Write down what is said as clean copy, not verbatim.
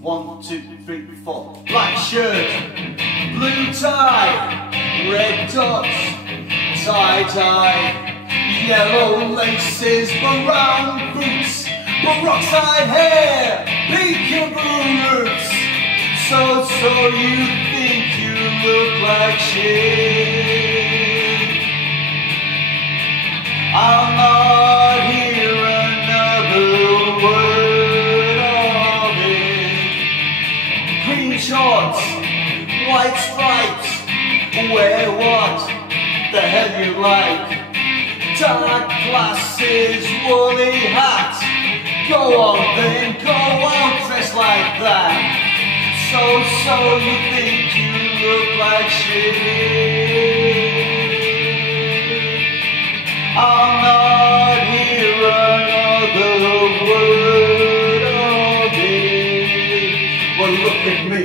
1, 2, 3, 4. Black shirt, blue tie, red dots, tie-dye, yellow laces, brown boots, peroxide hair, peekaboo roots. So you think you look like shit? I'll not hear another word of it. Green shorts, white stripes, wear what the hell you like. Dark glasses, woolly hat. Go on then, go out dressed like that. So you think you look like shit? I'll not hear another word of it. Well, look at me.